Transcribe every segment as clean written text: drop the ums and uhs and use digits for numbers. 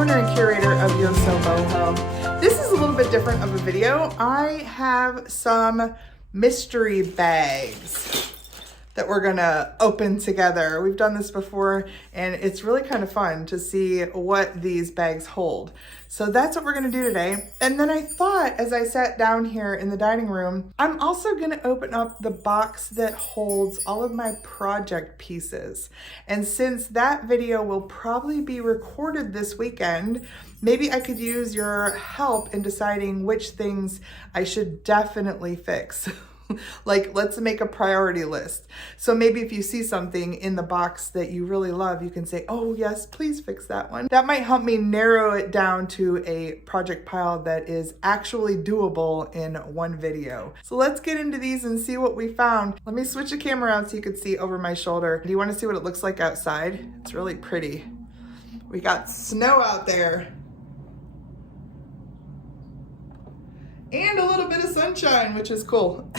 owner and curator of Yosoboho. This is a little bit different of a video. I have some mystery bags that we're gonna open together. We've done this before and it's really kind of fun to see what these bags hold. So that's what we're gonna do today. And then I thought, as I sat down here in the dining room, I'm also gonna open up the box that holds all of my project pieces. And since that video will probably be recorded this weekend, maybe I could use your help in deciding which things I should definitely fix. Like, let's make a priority list. So maybe if you see something in the box that you really love, you can say, oh yes, please fix that one. That might help me narrow it down to a project pile that is actually doable in one video. So let's get into these and see what we found. Let me switch the camera around so you can see over my shoulder. Do you want to see what it looks like outside? It's really pretty. We got snow out there. And a little bit of sunshine, which is cool.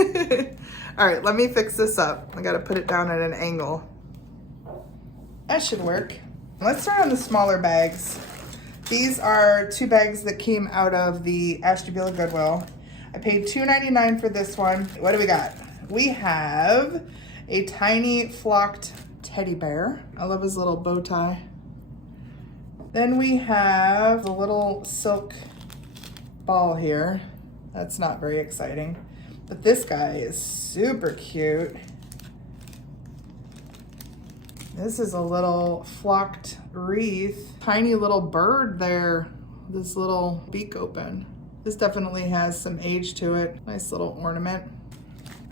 All right, let me fix this up. I gotta put it down at an angle. That should work. Let's start on the smaller bags. These are 2 bags that came out of the Ashtabula Goodwill. I paid $2.99 for this one. What do we got? We have a tiny flocked teddy bear. I love his little bow tie. Then we have the little silk ball here. That's not very exciting. But this guy is super cute. This is a little flocked wreath. Tiny little bird there. This little beak open. This definitely has some age to it. Nice little ornament.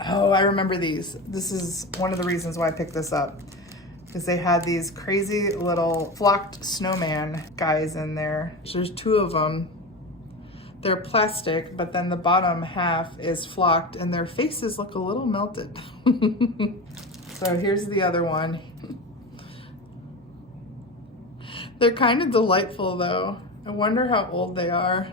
Oh, I remember these. This is one of the reasons why I picked this up, because they had these crazy little flocked snowman guys in there. There's 2 of them. They're plastic, but then the bottom half is flocked and their faces look a little melted. So here's the other one. They're kind of delightful though. I wonder how old they are.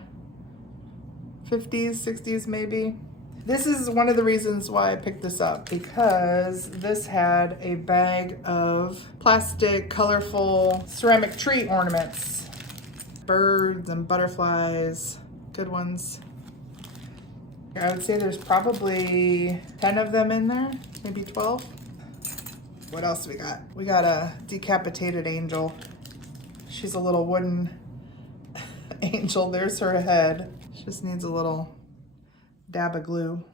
50s, 60s maybe. This is one of the reasons why I picked this up, because this had a bag of plastic, colorful ceramic tree ornaments. Birds and butterflies. Good ones. I would say there's probably 10 of them in there, maybe 12. What else do we got? We got a decapitated angel. She's a little wooden angel. There's her head. She just needs a little dab of glue.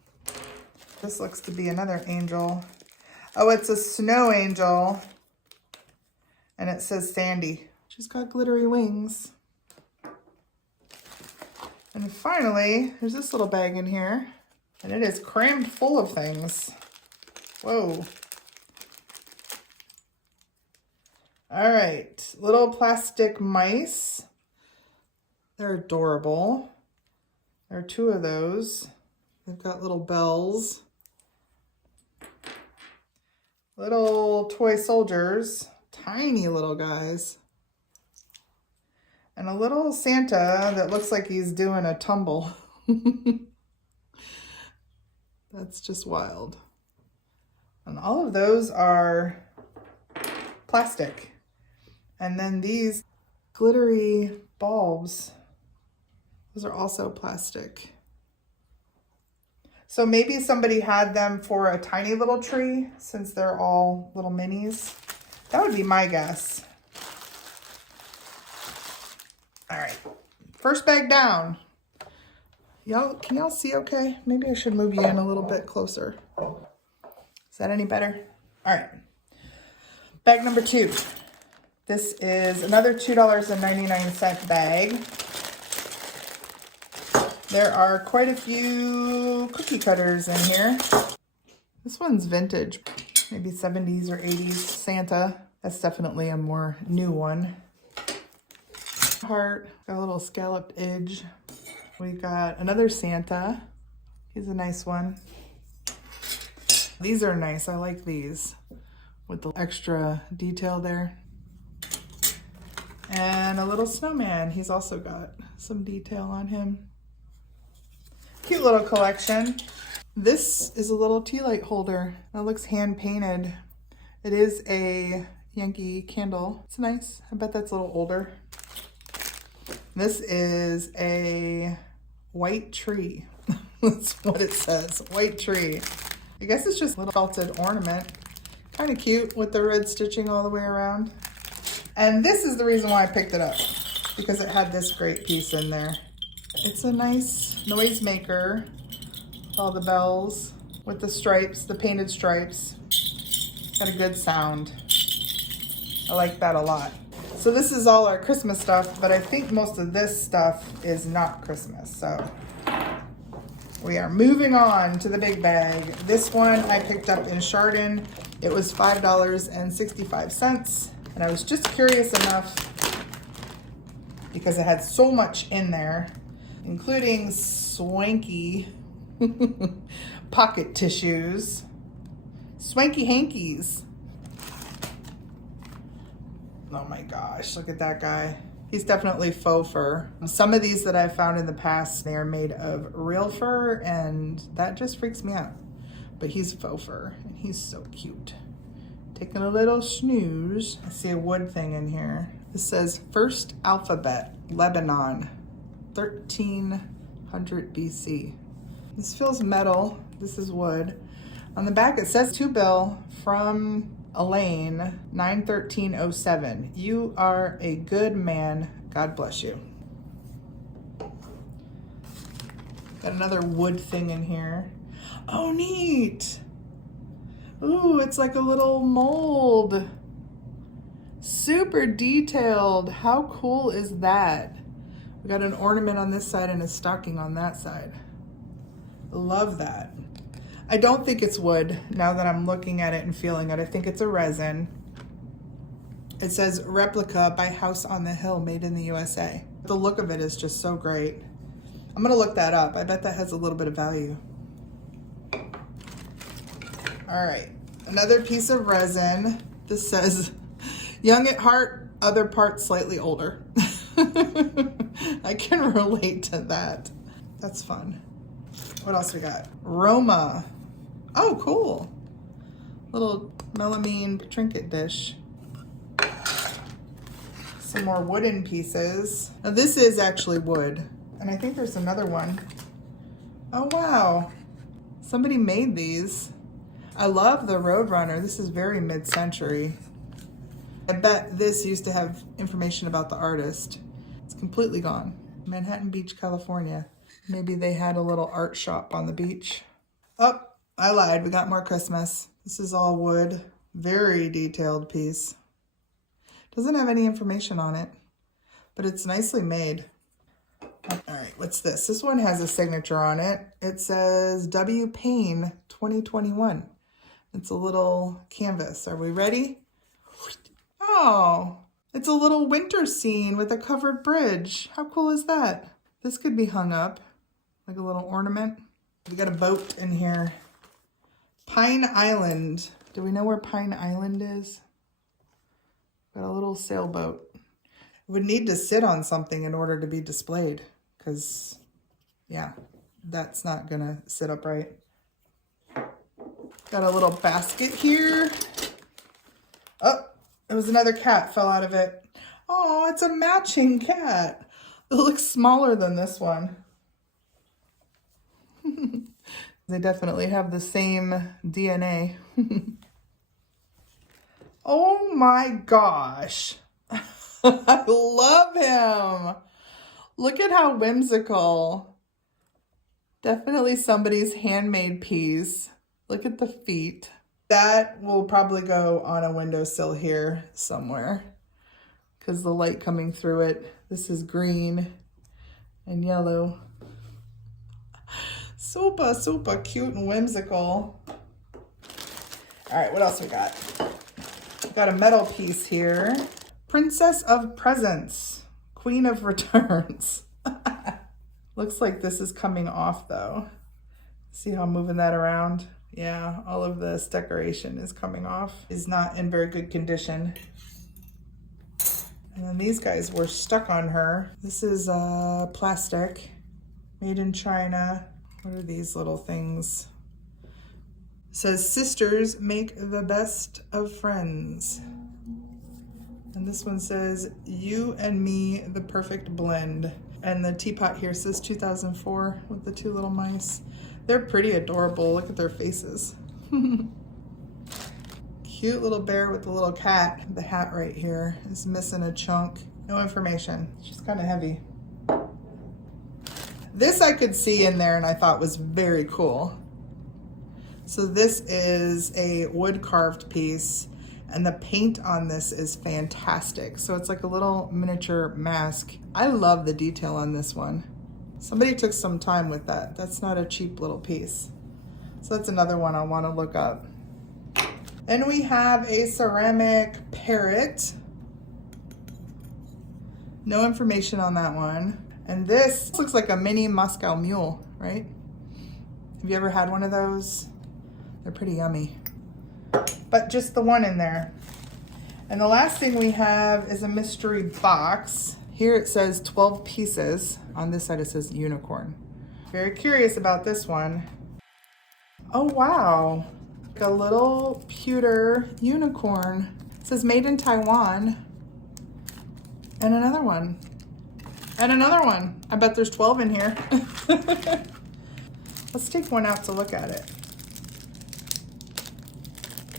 This looks to be another angel. Oh, it's a snow angel. And it says Sandy. She's got glittery wings. And finally, there's this little bag in here, and it is crammed full of things. Whoa. All right, little plastic mice. They're adorable. There are 2 of those. They've got little bells. Little toy soldiers, tiny little guys. And a little Santa that looks like he's doing a tumble. That's just wild. And all of those are plastic. And then these glittery bulbs, those are also plastic. So maybe somebody had them for a tiny little tree, since they're all little minis. That would be my guess. All right, first bag down. Can y'all see okay? Maybe I should move you in a little bit closer. Is that any better? All right, bag number 2. This is another $2.99 bag. There are quite a few cookie cutters in here. This one's vintage, maybe 70s or 80s Santa. That's definitely a more new one. Heart, got a little scalloped edge. We got another Santa. He's a nice one. These are nice. I like these with the extra detail there. And a little snowman. He's also got some detail on him. Cute little collection. This is a little tea light holder. That looks hand painted. It is a Yankee candle. It's nice. I bet that's a little older. This is a white tree. That's what it says, white tree. I guess it's just a little felted ornament. Kind of cute with the red stitching all the way around. And this is the reason why I picked it up, because it had this great piece in there. It's a nice noise maker, all the bells with the stripes, the painted stripes. Got a good sound. I like that a lot. So this is all our Christmas stuff, but I think most of this stuff is not Christmas. So we are moving on to the big bag. This one I picked up in Chardon. It was $5.65. And I was just curious enough because it had so much in there, including swanky pocket tissues, swanky hankies. Oh my gosh, look at that guy. He's definitely faux fur. Some of these that I've found in the past, they are made of real fur, and that just freaks me out. But he's faux fur, and he's so cute. Taking a little snooze. I see a wood thing in here. This says First Alphabet, Lebanon, 1300 BC. This feels metal. This is wood. On the back it says to Bill from Elaine, 9/13/07. You are a good man. God bless you. Got another wood thing in here. Oh, neat. Ooh, it's like a little mold. Super detailed. How cool is that? We got an ornament on this side and a stocking on that side. Love that. I don't think it's wood now that I'm looking at it and feeling it. I think it's a resin. It says replica by House on the Hill, made in the USA. The look of it is just so great. I'm gonna look that up. I bet that has a little bit of value. All right, another piece of resin. This says, young at heart, other parts slightly older. I can relate to that. That's fun. What else we got? Roma. Oh, cool. Little melamine trinket dish. Some more wooden pieces. Now this is actually wood. And I think there's another one. Oh, wow. Somebody made these. I love the Roadrunner. This is very mid-century. I bet this used to have information about the artist. It's completely gone. Manhattan Beach, California. Maybe they had a little art shop on the beach. Oh, I lied. We got more Christmas. This is all wood. Very detailed piece. Doesn't have any information on it, but it's nicely made. All right, what's this? This one has a signature on it. It says W. Payne 2021. It's a little canvas. Are we ready? Oh, it's a little winter scene with a covered bridge. How cool is that? This could be hung up like a little ornament. We got a boat in here. Pine Island. Do we know where Pine Island is? Got a little sailboat. It would need to sit on something in order to be displayed because, yeah, that's not gonna sit upright. Got a little basket here. Oh, it was another cat fell out of it. Oh, it's a matching cat. It looks smaller than this one. They definitely have the same DNA. Oh my gosh. I love him. Look at how whimsical. Definitely somebody's handmade piece. Look at the feet. That will probably go on a windowsill here somewhere because the light coming through it. This is green and yellow. Super, super cute and whimsical. All right, what else we got? We got a metal piece here. Princess of Presents, Queen of Returns. Looks like this is coming off though. See how I'm moving that around? Yeah, all of this decoration is coming off. It's not in very good condition. And then these guys were stuck on her. This is plastic, made in China. What are these little things? It says, sisters make the best of friends. And this one says, "You and Me, the Perfect Blend." And the teapot here says 2004 with the two little mice. They're pretty adorable. Look at their faces. Cute little bear with the little cat. The hat right here is missing a chunk. No information. It's just kind of heavy. This I could see in there and I thought was very cool. So this is a wood carved piece and the paint on this is fantastic. So it's like a little miniature mask. I love the detail on this one. Somebody took some time with that. That's not a cheap little piece. So that's another one I want to look up. Then we have a ceramic parrot. No information on that one. And this looks like a mini Moscow mule, right? Have you ever had one of those? They're pretty yummy. But just the one in there. And the last thing we have is a mystery box. Here it says 12 pieces. On this side it says unicorn. Very curious about this one. Oh wow. Like a little pewter unicorn. It says made in Taiwan. And another one. And another one. I bet there's 12 in here. Let's take one out to look at it.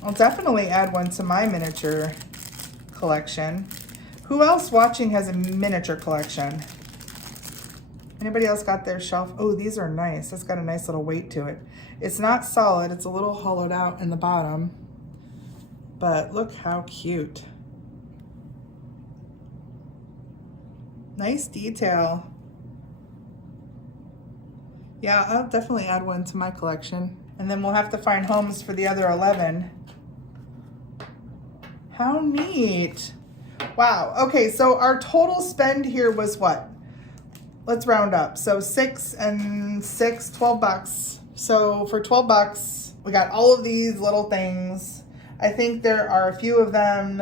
I'll definitely add one to my miniature collection. Who else watching has a miniature collection? Anybody else got their shelf? Oh, these are nice. It's got a nice little weight to it. It's not solid. It's a little hollowed out in the bottom. But look how cute. Nice detail. Yeah, I'll definitely add one to my collection. And then we'll have to find homes for the other 11. How neat. Wow. Okay, so our total spend here was what? Let's round up. So 6 and 6, 12 bucks. So for 12 bucks, we got all of these little things. I think there are a few of them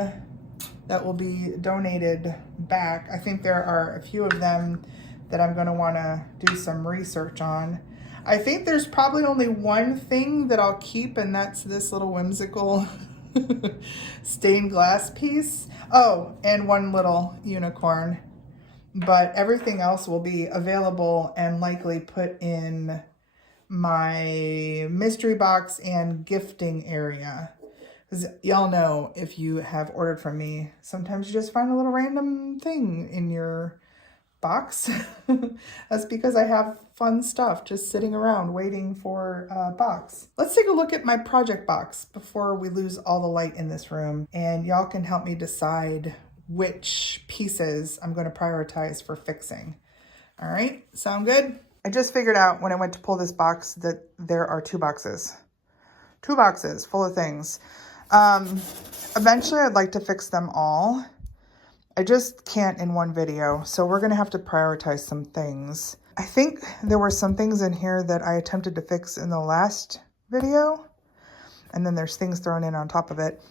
that will be donated back. I think there are a few of them that I'm gonna wanna do some research on. I think there's probably only one thing that I'll keep, and that's this little whimsical stained glass piece. Oh, and one little unicorn. But everything else will be available and likely put in my mystery box and gifting area. Because y'all know, if you have ordered from me, sometimes you just find a little random thing in your box. That's because I have fun stuff just sitting around waiting for a box. Let's take a look at my project box before we lose all the light in this room, and y'all can help me decide which pieces I'm going to prioritize for fixing. All right, sound good? I just figured out when I went to pull this box that there are 2 boxes. 2 boxes full of things. Eventually I'd like to fix them all. I just can't in one video, so we're gonna have to prioritize some things. I think there were some things in here that I attempted to fix in the last video, and then there's things thrown in on top of it.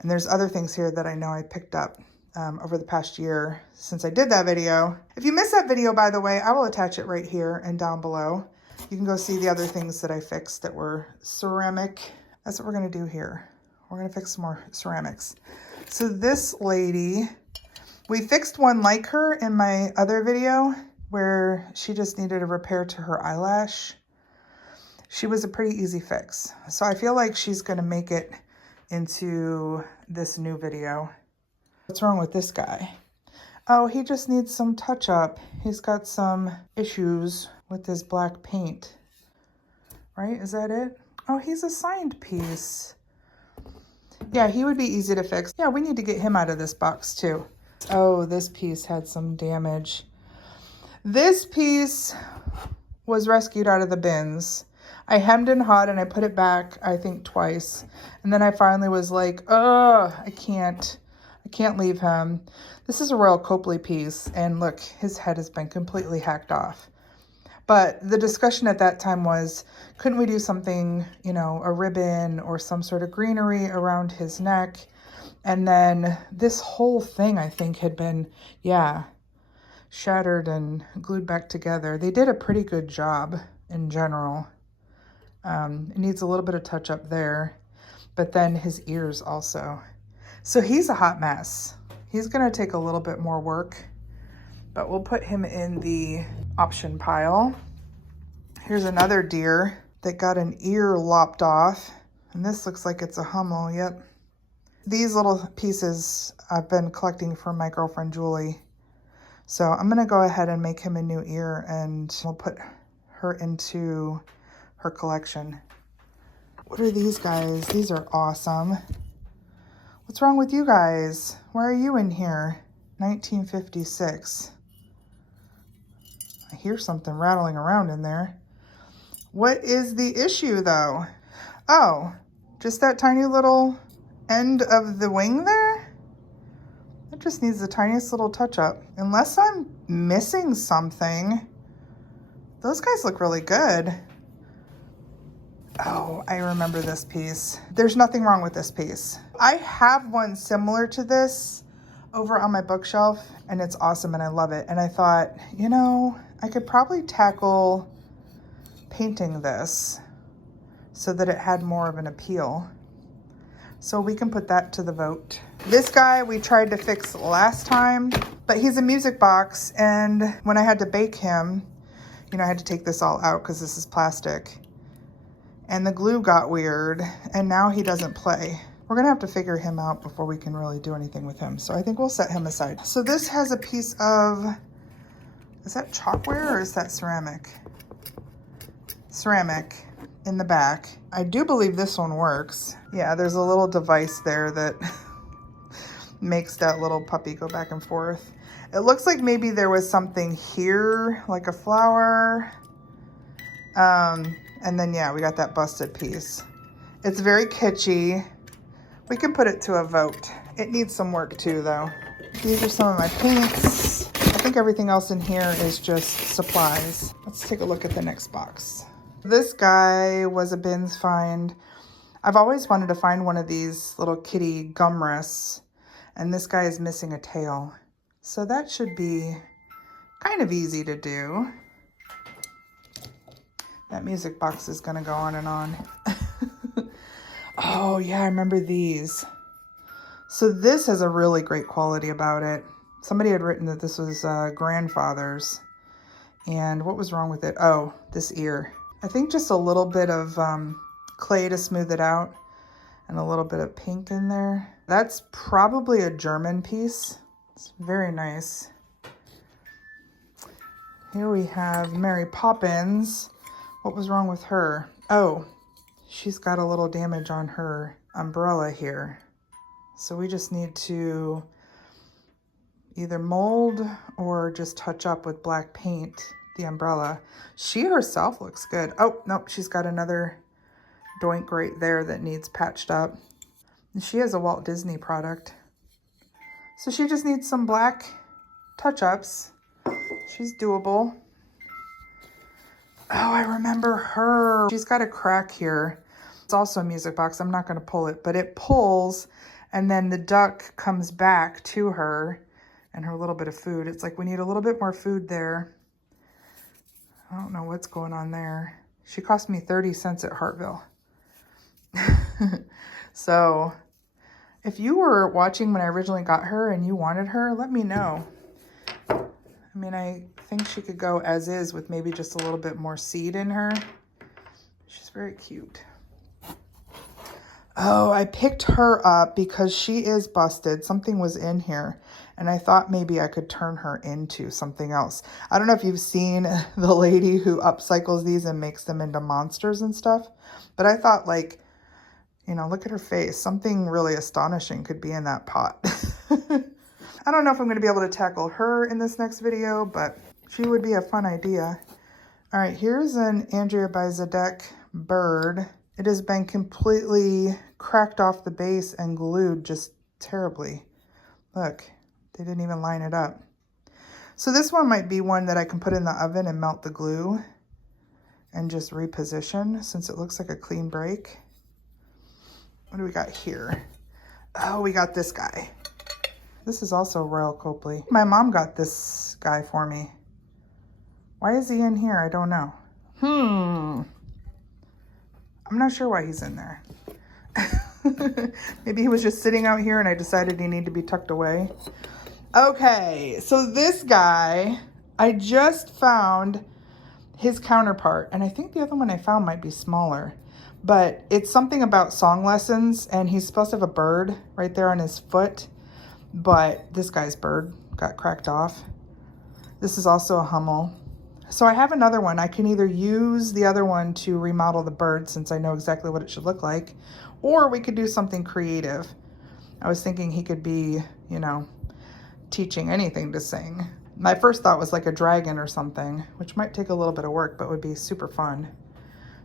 And there's other things here that I know I picked up over the past year since I did that video. If you missed that video, by the way, I will attach it right here and down below. You can go see the other things that I fixed that were ceramic. That's what we're gonna do here. We're gonna fix some more ceramics. So this lady, we fixed one like her in my other video where she just needed a repair to her eyelash. She was a pretty easy fix. So I feel like she's gonna make it into this new video. What's wrong with this guy? Oh, he just needs some touch up. He's got some issues with his black paint. Right, is that it? Oh, he's a signed piece. Yeah, he would be easy to fix. Yeah, we need to get him out of this box too. Oh, this piece had some damage. This piece was rescued out of the bins. I hemmed and hawed and I put it back, I think twice. And then I finally was like, oh, I can't leave him. This is a Royal Copley piece, and look, his head has been completely hacked off. But the discussion at that time was, couldn't we do something, you know, a ribbon or some sort of greenery around his neck? And then this whole thing, I think, had been, yeah, shattered and glued back together. They did a pretty good job in general. It needs a little bit of touch up there, but then his ears also. So he's a hot mess. He's gonna take a little bit more work, but we'll put him in the option pile. Here's another deer that got an ear lopped off. And this looks like it's a Hummel, yep. These little pieces I've been collecting from my girlfriend, Julie. So I'm gonna go ahead and make him a new ear and we'll put her into her collection. What are these guys? These are awesome. What's wrong with you guys? Why are you in here? 1956. I hear something rattling around in there. What is the issue though? Oh, just that tiny little end of the wing there? It just needs the tiniest little touch up. Unless I'm missing something. Those guys look really good. Oh, I remember this piece. There's nothing wrong with this piece. I have one similar to this over on my bookshelf and it's awesome and I love it. And I thought, you know, I could probably tackle painting this so that it had more of an appeal. So we can put that to the vote. This guy we tried to fix last time, but he's a music box. And when I had to bake him, you know, I had to take this all out because this is plastic. And the glue got weird and now he doesn't play. We're gonna have to figure him out before we can really do anything with him. So I think we'll set him aside. So this has a piece of, is that chalkware or is that ceramic? Ceramic in the back. I do believe this one works. Yeah, there's a little device there that makes that little puppy go back and forth. It looks like maybe there was something here, like a flower. And then yeah, we got that busted piece. It's very kitschy. We can put it to a vote. It needs some work too though. These are some of my paints. I think everything else in here is just supplies. Let's take a look at the next box. This guy was a bins find. I've always wanted to find one of these little kitty gum rests, and this guy is missing a tail. So that should be kind of easy to do. That music box is gonna go on and on. Oh yeah, I remember these. So this has a really great quality about it. Somebody had written that this was grandfather's. And what was wrong with it? Oh, this ear. I think just a little bit of clay to smooth it out and a little bit of pink in there. That's probably a German piece. It's very nice. Here we have Mary Poppins. What was wrong with her? Oh, she's got a little damage on her umbrella here. So we just need to either mold or just touch up with black paint the umbrella. She herself looks good. Oh, nope, she's got another doink right there that needs patched up. And she has a Walt Disney product. So she just needs some black touch-ups. She's doable. Oh, I remember her. She's got a crack here. It's also a music box. I'm not going to pull it, but it pulls and then the duck comes back to her and her little bit of food. It's like we need a little bit more food there. I don't know what's going on there. She cost me 30 cents at Hartville. So if you were watching when I originally got her and you wanted her, let me know. I mean, I think she could go as is with maybe just a little bit more seed in her. She's very cute. Oh, I picked her up because she is busted. Something was in here and I thought maybe I could turn her into something else. I don't know if you've seen the lady who upcycles these and makes them into monsters and stuff, but I thought, like, you know, look at her face. Something really astonishing could be in that pot. I don't know if I'm going to be able to tackle her in this next video, but she would be a fun idea. All right, here's an Andrea by Zedek bird. It has been completely cracked off the base and glued just terribly. Look, they didn't even line it up. So this one might be one that I can put in the oven and melt the glue and just reposition since it looks like a clean break. What do we got here? Oh, we got this guy. This is also Royal Copley. My mom got this guy for me. Why is he in here? I don't know. I'm not sure why he's in there. Maybe he was just sitting out here and I decided he needed to be tucked away. Okay, so this guy, I just found his counterpart, and I think the other one I found might be smaller, but it's something about song lessons, and he's supposed to have a bird right there on his foot, but this guy's bird got cracked off. This is also a Hummel. So I have another one. I can either use the other one to remodel the bird since I know exactly what it should look like, or we could do something creative. I was thinking he could be, you know, teaching anything to sing. My first thought was like a dragon or something, which might take a little bit of work, but would be super fun.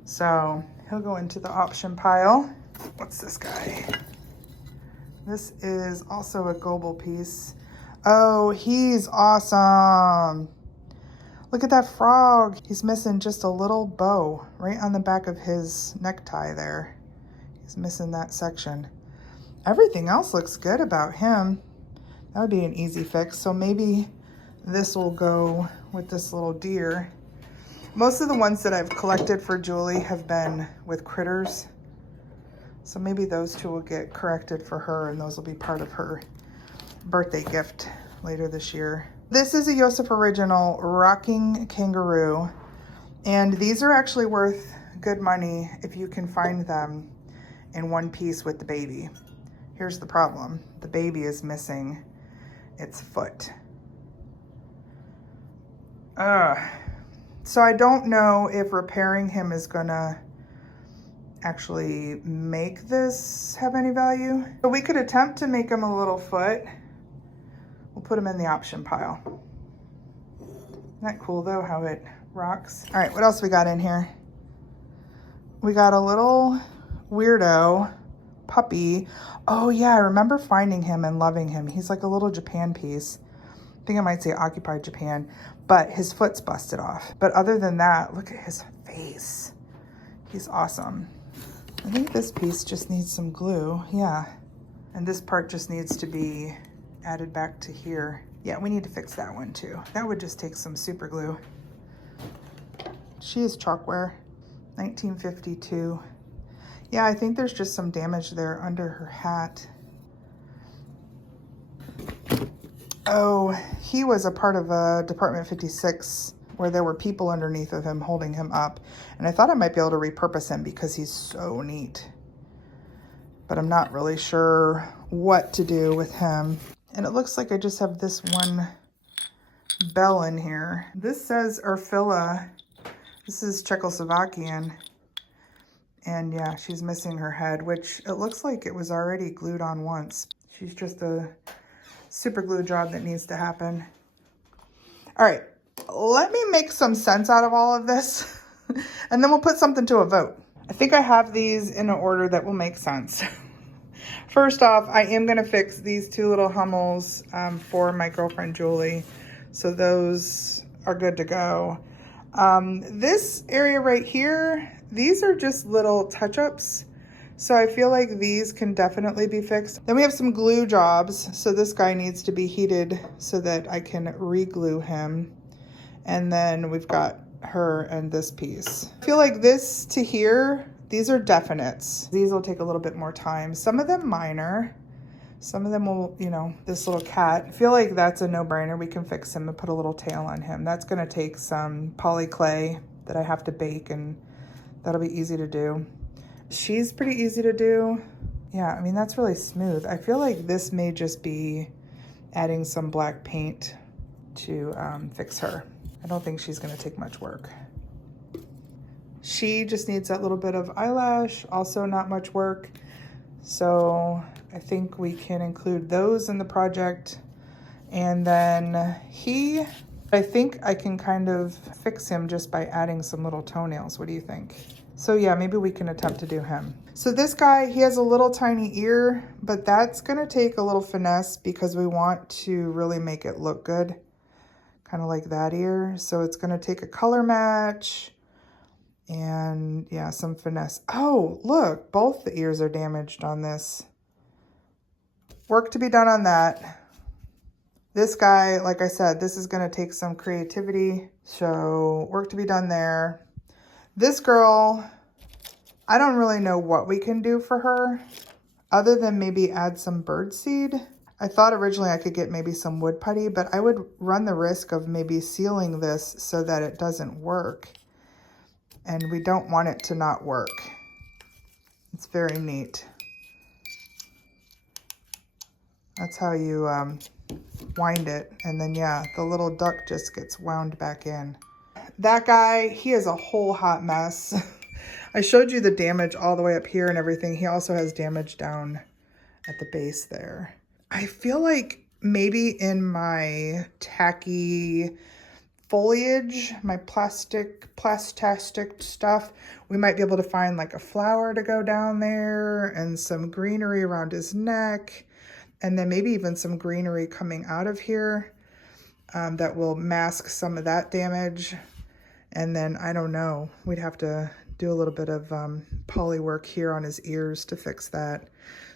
So he'll go into the option pile. What's this guy? This is also a Goebel piece. Oh, he's awesome. Look at that frog. He's missing just a little bow right on the back of his necktie there. He's missing that section. Everything else looks good about him. That would be an easy fix. So maybe this will go with this little deer. Most of the ones that I've collected for Julie have been with critters. So maybe those two will get corrected for her, and those will be part of her birthday gift later this year. This is a Yosef original rocking kangaroo, and these are actually worth good money if you can find them in one piece with the baby. Here's the problem. The baby is missing its foot. So I don't know if repairing him is gonna actually make this have any value. But we could attempt to make him a little foot. We'll put him in the option pile. Isn't that cool though, how it rocks? All right, what else we got in here? We got a little weirdo puppy. Oh yeah, I remember finding him and loving him. He's like a little Japan piece. I think I might say occupied Japan, but his foot's busted off. But other than that, look at his face. He's awesome. I think this piece just needs some glue. Yeah. And this part just needs to be added back to here. Yeah, we need to fix that one too. That would just take some super glue. She is chalkware, 1952. Yeah, I think there's just some damage there under her hat. Oh, he was a part of a Department 56 where there were people underneath of him holding him up. And I thought I might be able to repurpose him because he's so neat. But I'm not really sure what to do with him. And it looks like I just have this one bell in here. This says Urfila. This is Czechoslovakian. And yeah, she's missing her head, which it looks like it was already glued on once. She's just a super glue job that needs to happen. All right, let me make some sense out of all of this and then we'll put something to a vote. I think I have these in an order that will make sense. First off, I am gonna fix these two little Hummels for my girlfriend Julie. So those are good to go. This area right here, these are just little touch-ups. So I feel like these can definitely be fixed. Then we have some glue jobs. So this guy needs to be heated so that I can re-glue him. And then we've got her and this piece. I feel like this to here, these are definites. These will take a little bit more time. Some of them minor. Some of them will, you know, this little cat. I feel like that's a no-brainer. We can fix him and put a little tail on him. That's gonna take some poly clay that I have to bake, and that'll be easy to do. She's pretty easy to do. Yeah, I mean, that's really smooth. I feel like this may just be adding some black paint to fix her. I don't think she's gonna take much work. She just needs that little bit of eyelash, also not much work. So I think we can include those in the project. And then I think I can kind of fix him just by adding some little toenails. What do you think? So yeah, maybe we can attempt to do him. So this guy, he has a little tiny ear, but that's gonna take a little finesse because we want to really make it look good. Kind of like that ear. So it's gonna take a color match and yeah, some finesse. Oh, look, both the ears are damaged on this. Work to be done on that. This guy, like I said, this is gonna take some creativity. So work to be done there. This girl, I don't really know what we can do for her. other than maybe add some birdseed. I thought originally I could get maybe some wood putty, but I would run the risk of maybe sealing this so that it doesn't work. And we don't want it to not work. It's very neat. That's how you wind it. And then yeah, the little duck just gets wound back in. That guy, he is a whole hot mess. I showed you the damage all the way up here and everything. He also has damage down at the base there. I feel like maybe in my tacky foliage, my plastic stuff, we might be able to find like a flower to go down there and some greenery around his neck. And then maybe even some greenery coming out of here that will mask some of that damage. And then, I don't know, we'd have to do a little bit of poly work here on his ears to fix that.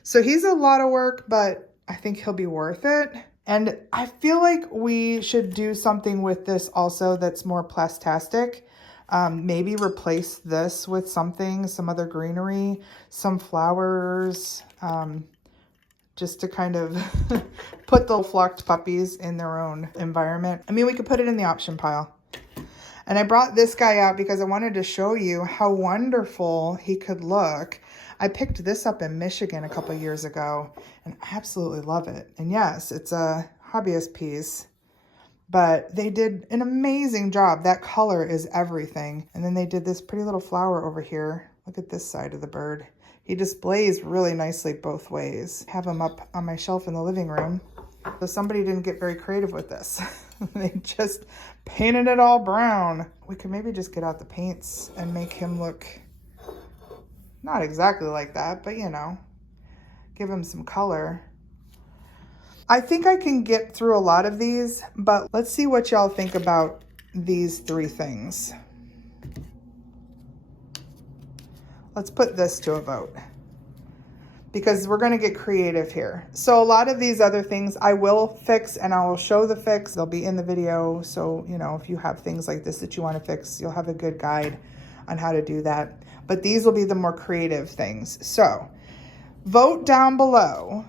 So he's a lot of work, but I think he'll be worth it. And I feel like we should do something with this also that's more plastastic. Maybe replace this with something, some other greenery, some flowers, just to kind of put the flocked puppies in their own environment. I mean, we could put it in the option pile. And I brought this guy out because I wanted to show you how wonderful he could look. I picked this up in Michigan a couple years ago and I absolutely love it. And yes, it's a hobbyist piece, but they did an amazing job. That color is everything. And then they did this pretty little flower over here. Look at this side of the bird. He displays really nicely both ways. Have him up on my shelf in the living room. So somebody didn't get very creative with this. They just painted it all brown. We could maybe just get out the paints and make him look not exactly like that, but you know, give him some color. I think I can get through a lot of these, but let's see what y'all think about these three things. Let's put this to a vote because we're going to get creative here. So a lot of these other things I will fix and I will show the fix. They'll be in the video. So, you know, if you have things like this that you want to fix, you'll have a good guide on how to do that. But these will be the more creative things. So vote down below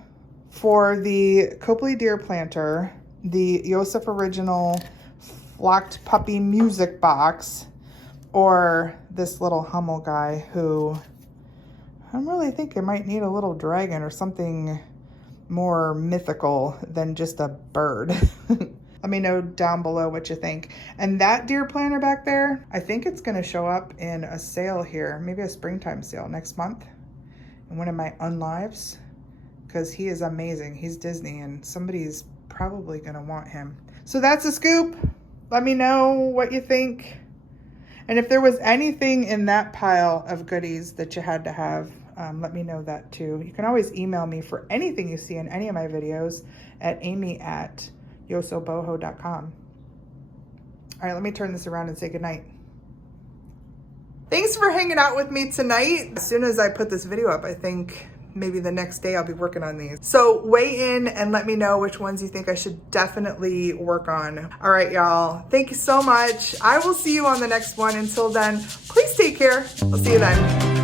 for the Copley Deer Planter, the Yosef Original Flocked Puppy Music Box, or this little Hummel guy who I'm really thinking might need a little dragon or something more mythical than just a bird. Let me know down below what you think. And that deer planter back there, I think it's gonna show up in a sale here, maybe a springtime sale next month in one of my unlives, because he is amazing. He's Disney and somebody's probably gonna want him. So that's a scoop. Let me know what you think. And if there was anything in that pile of goodies that you had to have, let me know that too. You can always email me for anything you see in any of my videos at amy@yosoboho.com. All right, let me turn this around and say goodnight. Thanks for hanging out with me tonight. As soon as I put this video up, I think maybe the next day I'll be working on these. So weigh in and let me know which ones you think I should definitely work on. All right, y'all. Thank you so much. I will see you on the next one. Until then, please take care. I'll see you then.